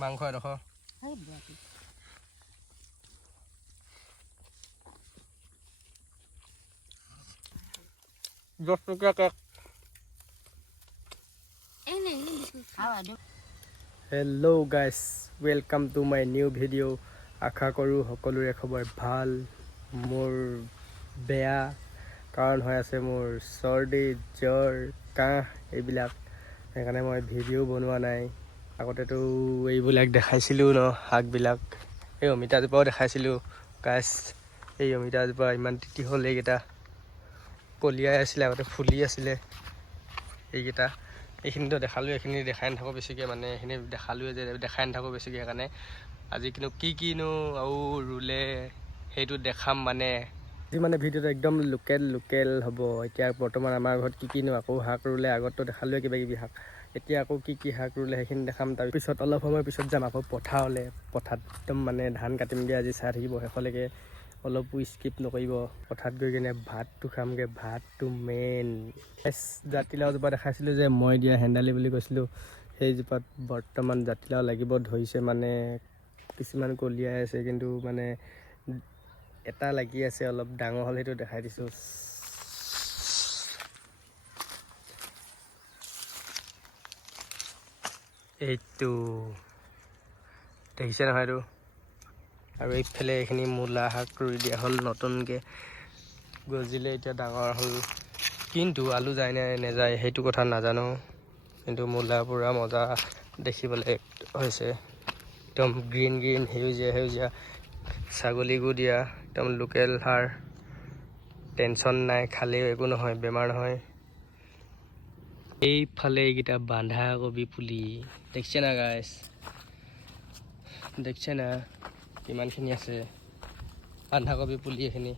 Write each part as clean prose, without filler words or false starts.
মাংস এডোখৰ hello' guys welcome to my new video' আশা কৰোঁ সকলোৰে খবৰ ভাল মোৰ বেয়া কাৰণ হৈ আছে মোৰ চৰ্দি জ্বৰ কাহ এইবিলাক সেইকাৰণে মই ভিডিঅ' বনোৱা নাই আগতেতো এইবিলাক দেখাইছিলোঁ ন শাকবিলাক এই অমিতাজোপাও দেখাইছিলোঁ গাইজ এই অমিতাজোপা ইমান তিতি হ'ল এইকেইটা কলিয়াই আছিলে আগতে ফুলি আছিলে এইকেইটা এইখিনিতো দেখালোঁ এইখিনি দেখাই নাথাকোঁ বেছিকৈ মানে এইখিনি দেখালোৱে যে দেখাই নাথাকোঁ বেছিকৈ সেইকাৰণে আজি কিন্তু কিনো আৰু ৰুলে সেইটো দেখাম মানে আজি মানে ভিডিঅ'টো একদম লোকেল হ'ব এতিয়া বৰ্তমান আমাৰ ঘৰত কিনো আকৌ শাক ৰুলে আগততো দেখালোৱে কিবাকিবি শাক এতিয়া আকৌ কি শাক ৰুলে সেইখিনি দেখাম তাৰপিছত অলপ সময় পিছত যাম আকৌ পথাৰলৈ পথাৰত একদম মানে ধান কাটিমগৈ আজি চাই থাকিব শেষলৈকে অলপো স্কিপ নকৰিব পথাৰত গৈ কিনে ভাতটো খামগৈ ভাতটো মেইন জাতিলাওজোপা দেখাইছিলোঁ যে মই দিয়া হেন্দালি বুলি কৈছিলোঁ সেইজোপাত বৰ্তমান জাতিলাও লাগিব ধৰিছে মানে কিছুমান কলিয়াই আছে কিন্তু মানে এটা লাগি আছে অলপ ডাঙৰ হ'ল সেইটো দেখাই দিছোঁ এইটো দেখিছে নহয় এইটো আৰু এইফালে এইখিনি মূলা শাক ৰুই দিয়া হ'ল নতুনকৈ গজিলে এতিয়া ডাঙৰ হ'ল কিন্তু আলু যায় নে নেযায় সেইটো কথা নাজানো কিন্তু মূলা পূৰা মজা দেখিবলৈ হৈছে একদম গ্ৰীণ সেউজীয়া ছাগলী গু দিয়া একদম লোকেল সাৰ টেনশ্যন নাই খালেও একো নহয় বেমাৰ নহয় এইফালে এইকেইটা বন্ধাকবি পুলি দেখিছে না গাইছ দেখিছে না কিমানখিনি আছে বন্ধাকবি পুলি এইখিনি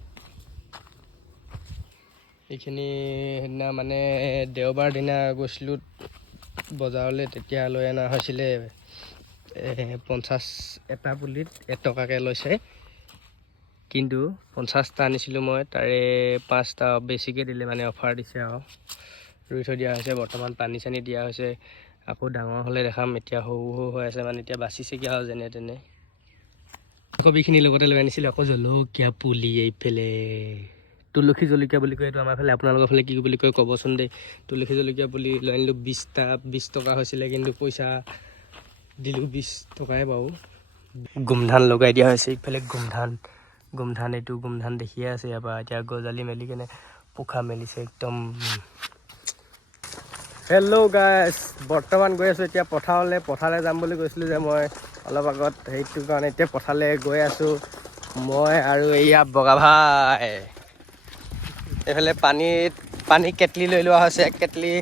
সেইদিনা মানে দেওবাৰ দিনা গৈছিলোঁ বজাৰলৈ তেতিয়া লৈ অনা হৈছিলে 50 এটা পুলিত 1 টকাকৈ লৈছে কিন্তু 50টা আনিছিলোঁ মই তাৰে 5টা বেছিকৈ দিলে মানে অফাৰ দিছে আৰু ৰুই থৈ দিয়া হৈছে বৰ্তমান পানী চানী দিয়া হৈছে আকৌ ডাঙৰ হ'লে দেখাম এতিয়া সৰু হৈ আছে মানে এতিয়া বাচিছেগৈ আৰু যেনে তেনে কবিখিনিৰ লগতে লৈ আনিছিলোঁ আকৌ জলকীয়া পুলি এইফালে তুলসী জলকীয়া বুলি কয় এইটো আমাৰ ফালে আপোনালোকৰ ফালে কি বুলি কয় ক'বচোন দেই তুলসী জলকীয়া পুলি লৈ আনিলোঁ 20টা 20 টকা হৈছিলে কিন্তু পইচা দিলোঁ 20 টকাই বাৰু গোমধান লগাই দিয়া হৈছে ইফালে গোমধান এইটো গোমধান দেখিয়ে আছে ইয়াৰ পৰা এতিয়া গজালি মেলি কেনে পোখা মেলিছে একদম হেল্ল' গাইছ বৰ্তমান গৈ আছোঁ এতিয়া পথাৰলৈ যাম বুলি কৈছিলোঁ যে মই অলপ আগত সেইটো কাৰণে এতিয়া পথাৰলৈ গৈ আছোঁ মই আৰু এয়া বগা ভাই এইফালে পানী কেটলি লৈ লোৱা হৈছে 1 কেটলি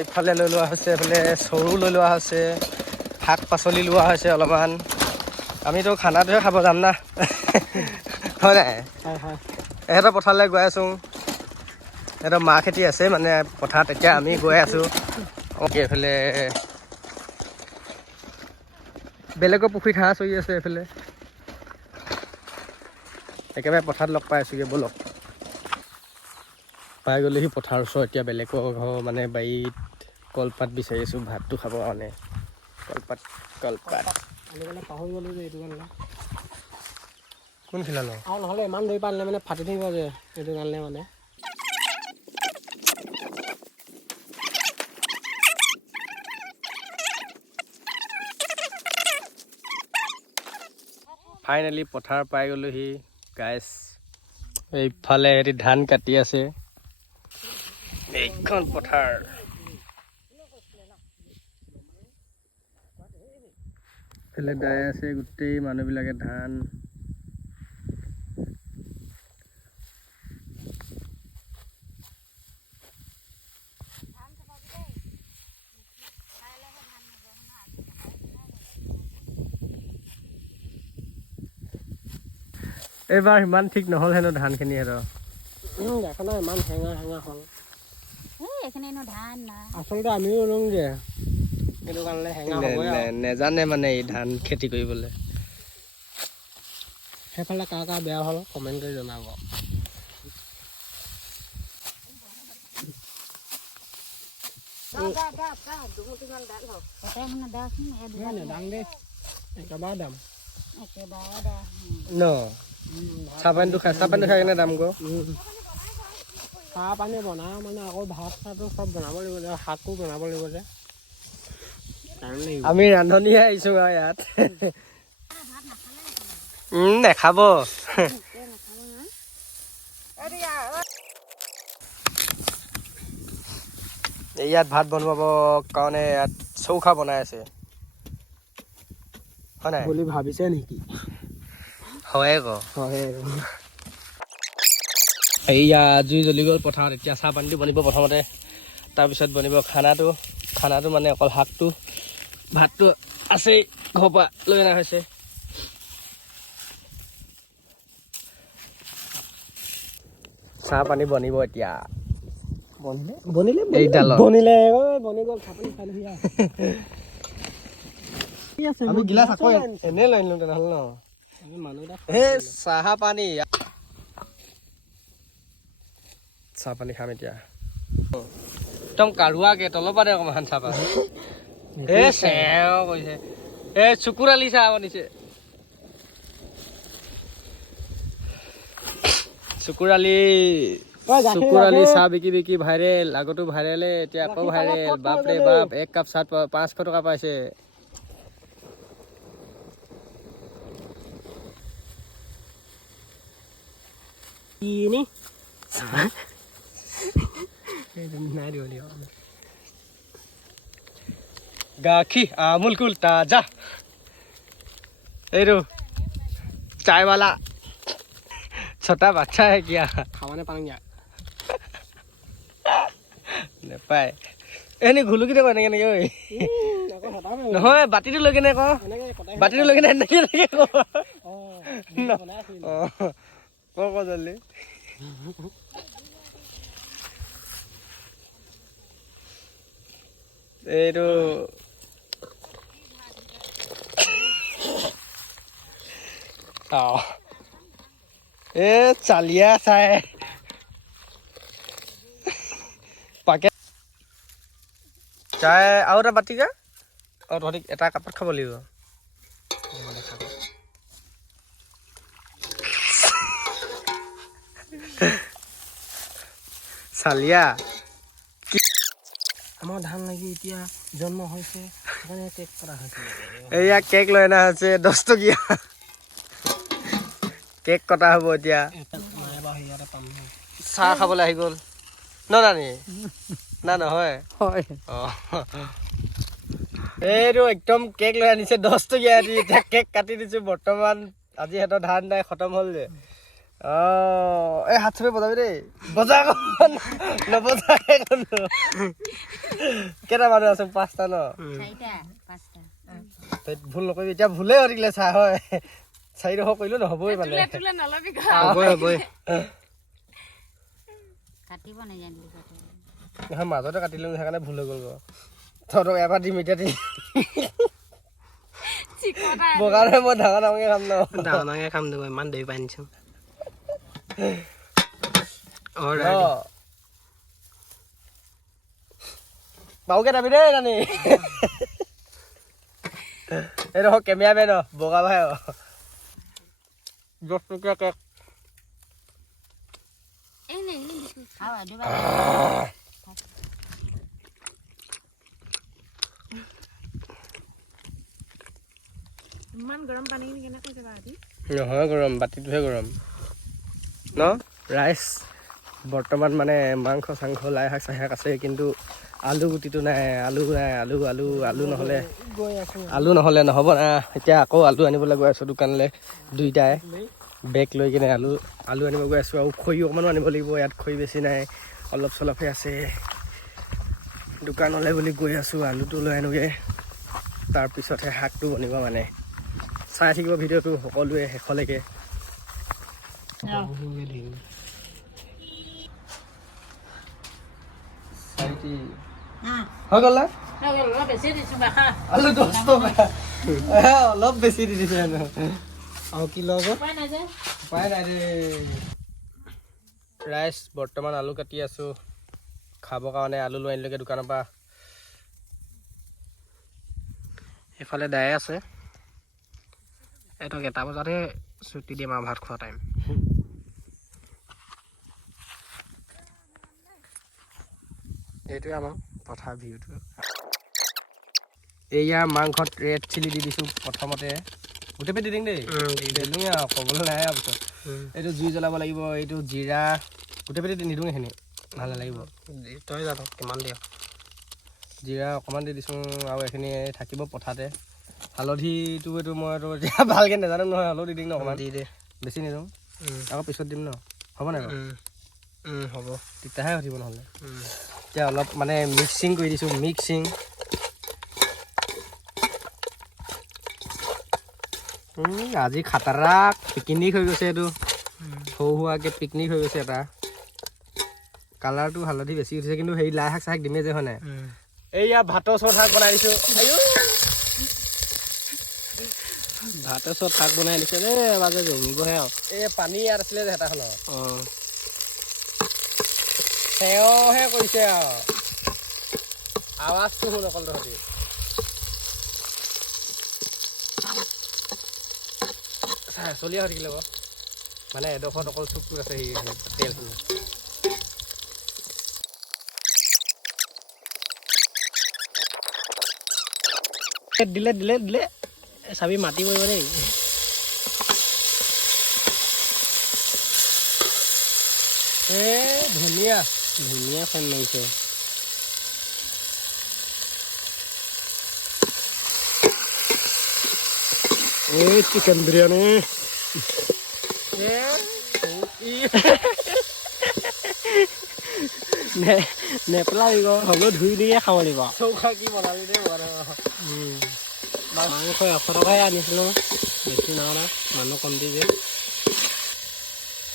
এইফালে লৈ লোৱা হৈছে এইফালে চৰু লৈ লোৱা হৈছে শাক পাচলি লোৱা হৈছে অলপমান আমিতো খানাটোহে খাব যাম না হয় নাই এহেঁতৰ পথাৰলৈ গৈ আছোঁ সিহঁতৰ মাহ খেতি আছে মানে পথাৰত এতিয়া আমি গৈ আছোঁ এইফালে বেলেগৰ পুখুৰীত হাঁহ চৰি আছে এইফালে একেবাৰে পথাৰত লগ পাই আছোঁগৈ ব'লক পাই গ'লেহি পথাৰৰ ওচৰত এতিয়া বেলেগৰ ঘৰ মানে বাৰীত কলপাত বিচাৰি আছোঁ ভাতটো খাব কাৰণে কলপাত আনিবলৈ পাহৰি গ'লোঁ যে এইটো কাৰণে কোন খিলানো আৰু নহ'লে ইমান দেৰি পৰা আনিলে মানে ফাটি থাকিব যে এইটো কাৰণে মানে ফাইনেলি পথাৰ পাই গ'লোহি গাইছ এইফালে সিহঁতি ধান কাটি আছে এইখন পথাৰ এইফালে দাই আছে গোটেই মানুহবিলাকে ধান এইবাৰ ইমান ঠিক নহ'ল হেনো ধানখিনি সিহঁতৰ দেখা নাই ইমান হেঙা হ'ল আচলতে আমিও ৰুওঁ যে সেইটো কাৰণে হেঙা হ'বই নেজানে মানে এই ধান খেতি কৰিবলৈ সেইফালে কাৰ বেয়া হ'ল কমেণ্ট কৰি জনাব ন চাহপানীটো খাই কেনে দাম গো চাহ পানী বনাওঁ মানে আকৌ ভাত চাহটো চব বনাব লাগিব যে শাকো বনাব লাগিব যে আমি ৰান্ধনিহে আহিছো আৰু ইয়াত নেখাব ইয়াত ভাত বনাব কাৰণে ইয়াত চৌখা বনাই আছে হয় নাই বুলি ভাবিছে নেকি হয় ক হয় এইয়া জুই জ্বলি গ'ল পথাৰত এতিয়া চাহ পানীটো বনিব প্ৰথমতে তাৰপিছত বনিব খানাটো মানে অকল শাকটো ভাতটো আছেই ঘৰৰ পৰা লৈ অনা হৈছে চাহ পানী বনিব এতিয়া বনিলে এইডালত বনি গ'ল চাপানি খাই লহি আমি গিলাচ আকৌ এনে লৈ আনিলো তেনেহ'লে ন এই চাহ পানী খাম এতিয়া একদম কাৰুৱাকে তলৰ পৰা দে অকণমান চাহপানী এই চেও কৈছে এই চুকুৰালি চাহ বনিছে চুকুৰালি চাহ বিকি ভাইৰেল আগতো ভাইৰেলে এতিয়া আকৌ ভাইৰেল বাপৰে বাপ 1 কাপ চাহ 500 টকা পাইছে ini गाखी अमूल कूल ताजा चाय वाला छोटा बच्चा है क्या खावाने पाएंगे নেপায় এনে ঘুলুকি দেখো এনেকে এনেকে ঐ নহয় বাতিটো লৈ কেনে ক বাতিটো লৈ কেনে এনেকে এনেকে ক ক জল্দি এইটো এ চালিয়া চাই পাকে চাই আৰু এটা বাতি কা তহঁতি এটা কাপত খাব লাগিব চালিয়া আমাৰ ধান লাগি এতিয়া জন্ম হৈছে সেইকাৰণে কেক কৰা হৈছে এয়া কেক লৈ অনা হৈছে 10 টকীয়া কেক কটা হ'ব এতিয়া চাহ খাবলৈ আহি গ'ল ন নানি না নহয় হয় এইটো একদম কেক লৈ আনিছে 10 টকীয়া এতিয়া কেক কাটি দিছো বৰ্তমান আজি সিহঁতৰ ধান নাই খতম হ'ল যে এই হাত চবে বজাবি দেই বজা নবজা কেইটা মানুহ আছে 5টা ন ভুল নকৰিবি এতিয়া ভুলে হৈ থাকিলে চাহ হয় 400 কৰিলো নহবই মানে নহয় মাজতে কাটিলো সেইকাৰণে ভুল হৈ গ'ল তহঁতক এবাৰ দিম এতিয়া দিম বগানে মই ডাঙৰ ডাঙৰকে খাম ইমান দেৰি পাই আনিছো বাবুকে দাবি দেই নানি এই দেখো কেমেৰামেন বগা ভাই 10 টকীয়া কেক ইমান গৰম পানী কেনেকৈ যাবা আজি নহয় গৰম বাতিটোহে গৰম ন ৰাইচ বৰ্তমান মানে মাংস চাংস লাই শাক চাই শাক আছে কিন্তু আলু গুটিটো নাই আলু নহ'লে নহ'ব না এতিয়া আকৌ আলু আনিবলৈ গৈ আছোঁ দোকানলৈ দুইটাই বেগ লৈ কিনে আলু আনিব গৈ আছোঁ আৰু খৰি অকণমানো আনিব লাগিব ইয়াত খৰি বেছি নাই অলপ চলপহে আছে দোকানলৈ বুলি গৈ আছোঁ আলুটো লৈ আনোগৈ তাৰপিছতহে শাকটো বনিব মানে চাই থাকিব ভিডিঅ'টো সকলোৱে শেষলৈকে হৈ গ'ল আলু 10 টকা অলপ বেছি দি দিছে আৰু কি ল'ব উপায় নাই ৰাইচ বৰ্তমান আলু কাটি আছোঁ খাবৰ কাৰণে আলু লৈ আনিলোগৈ দোকানৰ পৰা এইফালে দাই আছে এইটো 1টা বজাতহে ছুটি দিম আৰু ভাত খোৱা টাইম এইটোৱে আমাৰ পথাৰ ভিউটো এয়া মাংসত ৰেড চিলি দি দিছোঁ প্ৰথমতে গোটেই পেট দি দিম দেই দিলোঁৱে আৰু ক'বলৈ নাই আৰু পিছত এইটো জুই জ্বলাব লাগিব এইটো জিৰা গোটেই পেট নিদিওঁ এইখিনি ভাল নালাগিব তই জানো কিমান দিয় জিৰা অকণমান দি দিছোঁ আৰু এইখিনি থাকিব পথাৰতে হালধিটো এইটো মইতো এতিয়া ভালকৈ নাজানো নহয় হালধি দি দিম ন অকণমান দি দে বেছি নিদিওঁ আকৌ পিছত দিম ন হ'ব নাই বাৰু হ'ব তেতিয়াহে উঠিব নহ'লে এতিয়া অলপ মানে মিক্সিং কৰি দিছোঁ মিক্সিং আজি খাটাৰাক পিকনিক হৈ গৈছে এইটো সৰু সুৰাকৈ পিকনিক হৈ গৈছে এটা কালাৰটো হালধি বেছি উঠিছে কিন্তু হেৰি লাই শাক চাক দিমে যে হয় নাই এইয়া ভাতৰ চৰত শাক বনাই দিছোঁ ভাতৰ চৰত শাক বনাই দিছে দেই বাজে জমিবহে আৰু এই পানী ইয়াত আছিলে যে হেতাখনত অঁ সেৱহে কৰিছে আৰু আৱাজটো শুন অকল তহঁতি চলিয়া হৈ থাকিলে বাৰু মানে এডোখৰত অকল চুপটো আছে সেই তেলখিনি দিলে দিলে দিলে চাবি মাটি পৰিব দেই ধুনীয়া ধুনীয়া ফেন মাৰিছে এই চিকেন বিৰিয়ানী নেপেলাবি ক হ'লেও ধুই দিয়ে খাব লাগিব চৌখা কি বনালি দেই মাংস 100 টকাহে আনিছিলোঁ বেছি নহয় মানুহ কমটি যে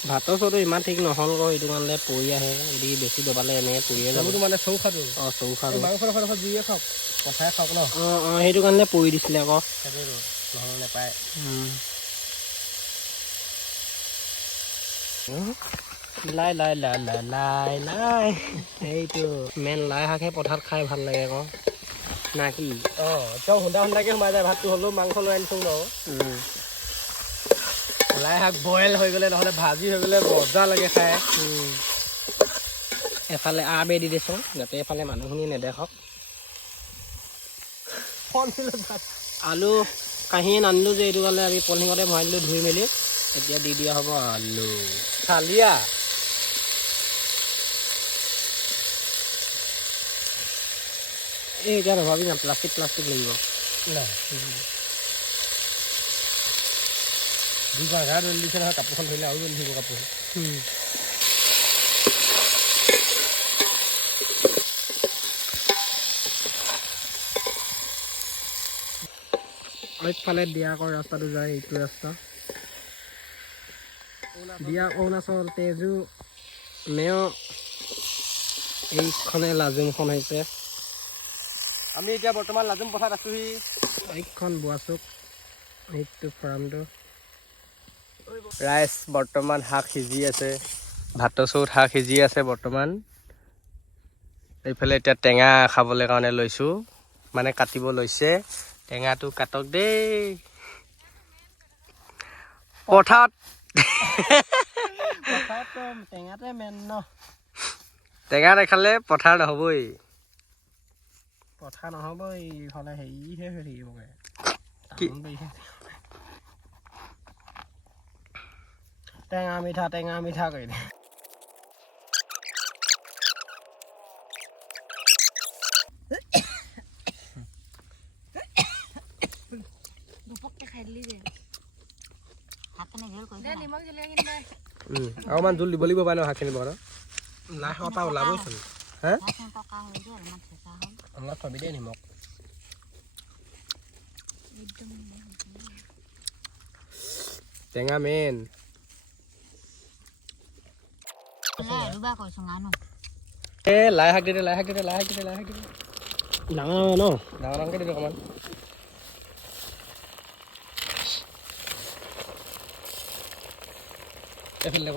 ভাতৰ চৰটো ইমান ঠিক নহ'ল আকৌ সেইটো কাৰণে পৰি আহে এদি বেছি দবালে এনেকৈ পৰিয়ে যাব মানে চৌখাটো অঁ চৌখাটো মাংস জুইয়ে খাওক পঠাই খাওক ন অঁ সেইটো কাৰণে পৰি দিছিলে আকৌ সেইটোৱেতো নহ'লে নেপায় লাই লাই লাই লাই লাই লাই এইটো মেইন লাই শাকহে পথাৰত খাই ভাল লাগে আকৌ না কি অঁ তেওঁ সুন্দাকৈ সোমাই যায় ভাতটো হ'লেও মাংস লৈ আনিছোঁ ন লাই শাক বইল হৈ গ'লে নহ'লে ভাজি হৈ গ'লে মজা লাগে খাই এফালে আবে দি দিছোঁ যাতে এফালে মানুহখিনি নেদেখক আলু কাঁহী নানিলোঁ যে এইটো কাৰণে আমি পলিথিনতে ভৰাই দিলোঁ ধুই মেলি এতিয়া দি দিয়া হ'ব আলু চালিয়া এই এতিয়া নভাবি না প্লাষ্টিক লাগিব নাই দুই বাঘা দলি দিছে নহয় কাপোৰখন ধৰিলে আৰু জ্বলি থাকিব কাপোৰ এইফালে দিয়া আকৌ ৰাস্তাটো যায় এইটো ৰাস্তা দিয়া অৰুণাচল তেজু মেও এইখনে লাজুমখন হৈছে আমি এতিয়া বৰ্তমান লাজুম পথাৰত আছোঁহি এইখন বোৱাচুক এইটো ফাৰ্মটো ৰাইজ বৰ্তমান শাক সিজি আছে ভাতৰ চৌত শাক সিজি আছে বৰ্তমান এইফালে এতিয়া টেঙা খাবলৈ কাৰণে লৈছোঁ মানে কাটিব লৈছে টেঙাটো কাটক দেই পথাৰত টেঙাতে মেইন ন টেঙা নাখালে পথাৰ নহ'বই পথাৰ নহ'ব এইফালে হেৰিহে হৈ থাকিবগৈ কি টেঙা মিঠা কৰি দিয়ে অকণমান জোল দিব লাগিব পাৰে ন শাকখিনি বাৰু লাই শাকৰ পৰা ওলাবইচোন হে অলপ থবি দেই নিমখ টেঙা মেইন লাই শাক দি দে ডাঙৰ ন ডাঙৰকৈ দি দে অকণমান এইফালে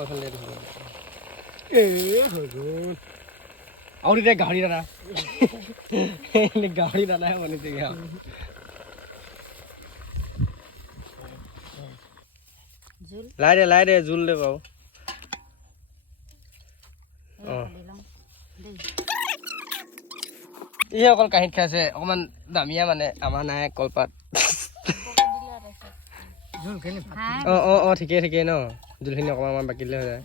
আৰু তেতিয়া গাহৰি দানা গাহৰি দানাহে বনিছেগৈ আৰু লাই দে জোল দে বাৰু ই অকল কাঁহীত খাইছে অকমান দামীয়া মানে আমাৰ নাই কলপাত ঠিকেই ন জোলখিনি অকণমান বাকী দিলে হৈ যায়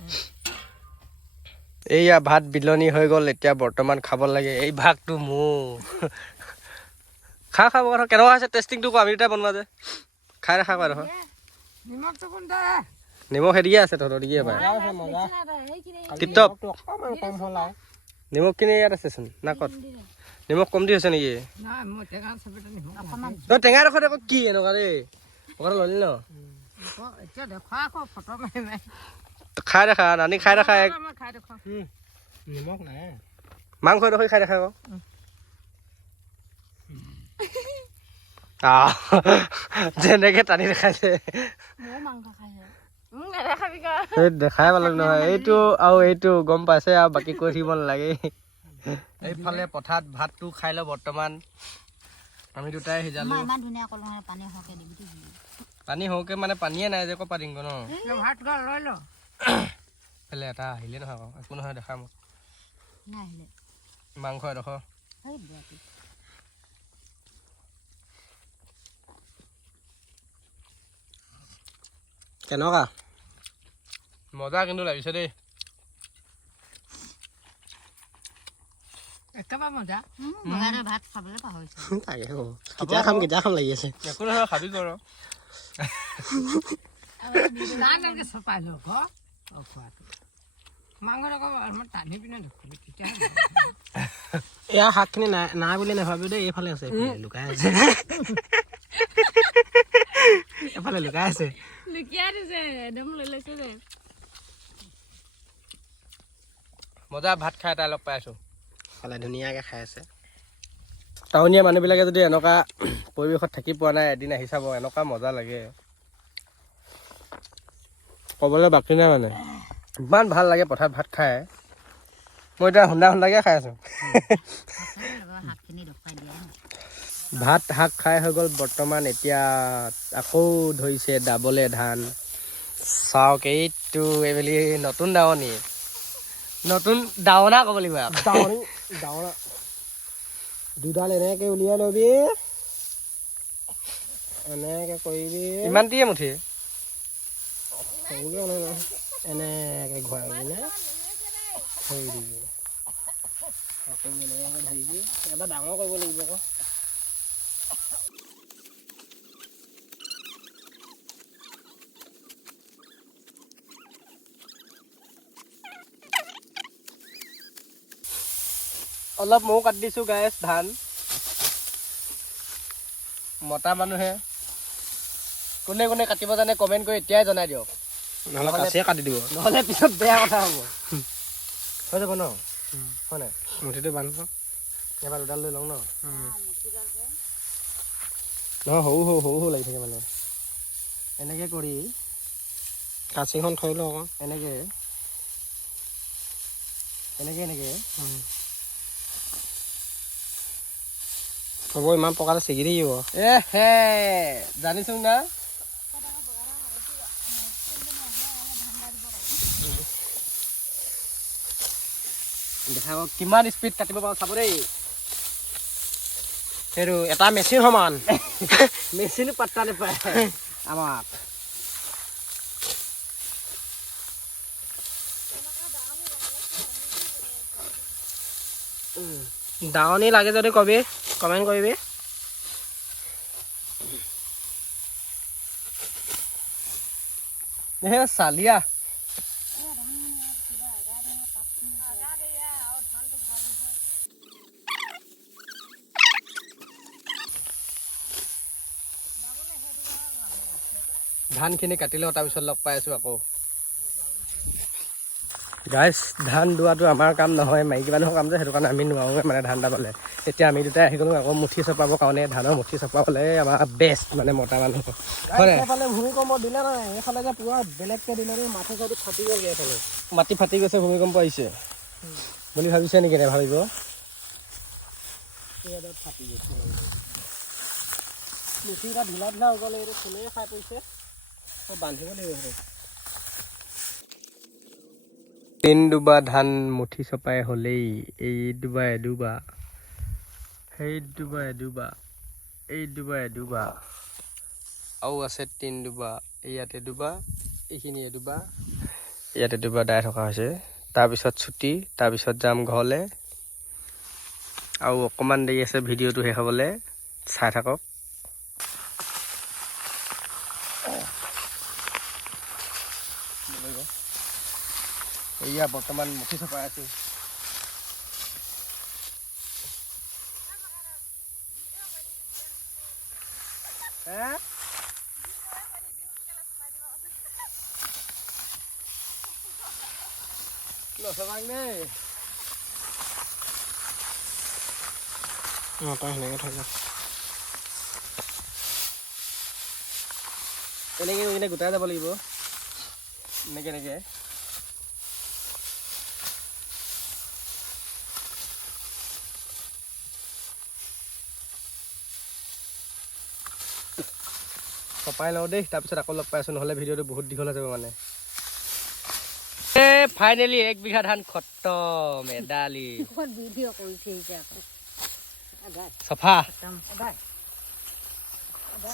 এইয়া ভাত বিলনি হৈ গ'ল এতিয়া বৰ্তমান খাব লাগে এই ভাগটো মোৰ খা কথা কেনেকুৱা হৈছে টেষ্টিংটো কোৱা আমি দুটাই বনোৱা যে খাই দেখা কোৱা দেখোন নিমখ হেৰিয়ে আছে তহঁতৰ দিকে পায় টিপটপ নিমখখিনি ইয়াত আছেচোন নাকত নিমখ কমটি হৈছে নেকি তই টেঙাডোখৰত আকৌ কি এনেকুৱা দেই পকাটো ললি ন খাই দেখা নানি খাই দেখা নিমখ নাই মাংস এডোখৰ খাই দেখা আকৌ যেনেকে টানি দেখাইছে দেখাই পালো নহয় এইটো আৰু এইটো গম পাইছে আৰু বাকী কৈ থাকিব নালাগে এইফালে পথাৰত ভাতটো খাই লওঁ বৰ্তমান আমি দুটাই সিজালো পানী সৰহকে মানে পানীয়ে নাই যে ক'ৰ দিম ন এইফালে এটা আহিলে নহয় আকৌ একো নহয় দেখা মোক মাংস এডোখৰ কেনেকুৱা মজা কিন্তু লাগিছে দেই ভাত খাবলৈ পাহৰিছো কেতিয়া খাম লাগি আছে একো নহয় খাবি কৰ এয়া শাকখিনি নাই বুলি নাভাবি দেই এইফালে আছে লুকাই আছে এফালে লুকাই আছে মজা ভাত খাই তাই লগ পাই আছো ফালে ধুনীয়াকৈ খাই আছে টাউনীয়া মানুহবিলাকে যদি এনেকুৱা পৰিৱেশত থাকি পোৱা নাই এদিন আহি চাব এনেকুৱা মজা লাগে ক'বলৈ বাকী নাই মানে ইমান ভাল লাগে পথাৰত ভাত খাই মই এতিয়া সুন্দাকৈ খাই আছোঁ ভাত শাক খাই হৈ গ'ল বৰ্তমান এতিয়া আকৌ ধৰিছে দাবলে ধান চাওক এইটো এইবেলি নতুন দাৱনী নতুন দাৱনা ক'ব লাগিব দাৱনা দুডাল এনেকৈ উলিয়াই ল'বি এনেকৈ কৰিবি ইমান দিয়ে মুঠি সৰুকৈ নহয় এনেকৈ ঘূৰাই কিনে থৈ দিবি আকৌ এনেকৈ ধৰিবি এবাৰ ডাঙৰ কৰিব লাগিব আকৌ অলপ ময়ো কাটি দিছোঁ গাইছ ধান মতা মানুহে কোনে কোনে কাটিব জানে কমেণ্ট কৰি এতিয়াই জনাই দিয়ক নহ'লে কাচিয়ে কাটি দিব নহ'লে পিছত বেয়া কথা হ'ব হৈ যাব ন হয় নাই মুঠিটো বান্ধ এবাৰ দুডাল লৈ লওঁ ন নহয় সৰু লাগি থাকে মানে এনেকৈ কৰি কাচিখন থৈ লওঁ আকৌ এনেকৈ হ'ব ইমান পকালে ছিগি থাকিব হে জানিছোঁ না দেখা কিমান স্পীড কাটিব পাৰোঁ চাব দেই সেইটো এটা মেচিন সমান মেচিনো পাত্তা নাপায় আমাক দাৱনী লাগে যদি কবি কমেণ্ট কৰিবি চালিয়া ধানখিনি কাটি লওঁ তাৰপিছত লগ পাই আছোঁ আকৌ গাইছ ধান দোৱাটো আমাৰ কাম নহয় মাইকী মানুহৰ কাম যে সেইটো কাৰণে আমি নোৱাৰোঁগৈ মানে ধান দাবলৈ এতিয়া আমি দুটাই আহি গ'লোঁ আকৌ মুঠি চপাবৰ কাৰণে ধানৰ মুঠি চপাবলৈ আমাৰ বেষ্ট মানে মতা মানুহ হয় এইফালে ভূমিকম্প দিলে নাই এইফালে যে পুৰা বেলেগকৈ দিলে মাটি চাটি ফাটি গ'লগৈ এইফালে মাটি ফাটি গৈছে ভূমিকম্প আহিছে বুলি ভাবিছে নেকি ভাবিব ফাটি গৈছে মুঠি এটা ঢিলা ঢিলা হৈ গ'লে এইটো কোনে খাই পৰিছে বান্ধিব লাগিব সেইটো তিন দুবা ধান মুঠি চপাই হ'লেই এই দুবা এদুবা সেই দুবা এদুবা এই দুবা এদুবা আৰু আছে তিন দুবা ইয়াত এদুবা এইখিনি এদুবা ইয়াত এদুবা দাই থকা হৈছে তাৰপিছত ছুটি তাৰপিছত যাম ঘৰলৈ আৰু অকণমান দেৰি আছে ভিডিঅ'টো শেষ হ'বলৈ চাই থাকক এয়া বৰ্তমান মুঠি চপাই আছো নচপাক দেই তই সেনেকৈ থৈ যা এনেকৈ গৈ কিনে গোটাই যাব লাগিব এনেকৈ এনেকৈ চপাই লওঁ দেই তাৰপিছত আকৌ লগ পাই আছোঁ নহ'লে ভিডিঅ'টো বহুত দীঘল হৈ যাব মানে ফাইনেলি 1 বিঘা ধান খতম এডালি চফা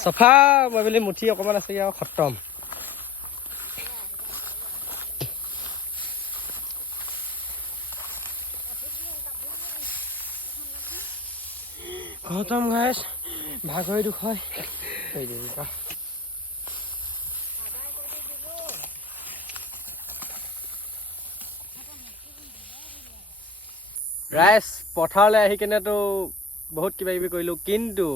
চফা মই বুলি মুঠি অকণমান আছে আৰু খতম খতম গাইছ ভাগৰি দুখ হয় ৰাইজ পথাৰলৈ আহি কিনেতো বহুত কিবা কিবি কৰিলোঁ কিন্তু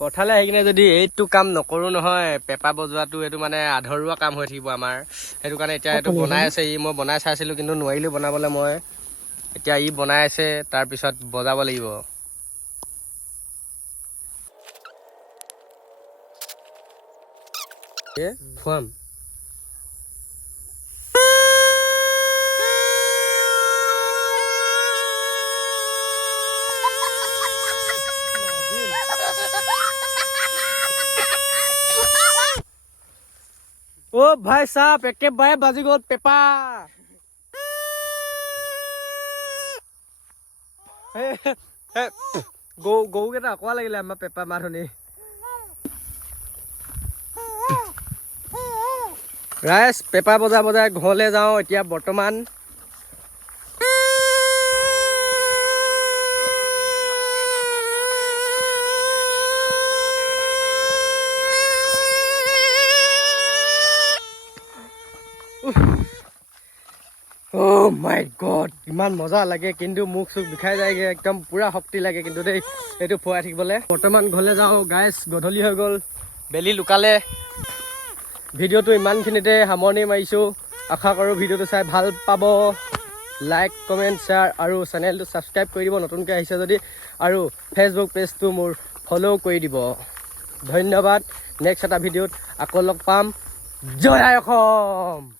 পথাৰলৈ আহি কিনে যদি এইটো কাম নকৰোঁ নহয় পেপা বজোৱাটো এইটো মানে আধৰুৱা কাম হৈ থাকিব আমাৰ সেইটো কাৰণে এতিয়া এইটো বনাই আছে মই বনাই চাইছিলোঁ কিন্তু নোৱাৰিলোঁ বনাবলৈ মই এতিয়া বনাই আছে তাৰপিছত বজাব লাগিব খুৱাম ओ भाई साहब एक बाय बाजी गोल पेपा गौ केटा अकवा লাগিলে আমাৰ পেপা মাৰনি ৰাইজ পেপা বজা বজাই ঘৰলৈ যাওঁ এতিয়া বৰ্তমান Oh my god ইমান মজা লাগে কিন্তু মুখ চুখ বিষাই যায়গে একদম পুৰা শক্তি লাগে কিন্তু দেই এইটো ফুৱাই থাকিবলৈ বৰ্তমান ঘৰলৈ যাওঁ গাইজ গধূলি হৈ গ'ল বেলি লুকালে ভিডিঅ'টো ইমানখিনিতে সামৰণি মাৰিছোঁ আশা কৰোঁ ভিডিঅ'টো চাই ভাল পাব লাইক কমেণ্ট শ্বেয়াৰ আৰু চেনেলটো ছাবস্ক্ৰাইব কৰি দিব নতুনকৈ আহিছে যদি আৰু ফেচবুক পেজটো মোৰ ফ'ল' কৰি দিব ধন্যবাদ নেক্সট এটা ভিডিঅ'ত আকৌ লগ পাম জয় আই অসম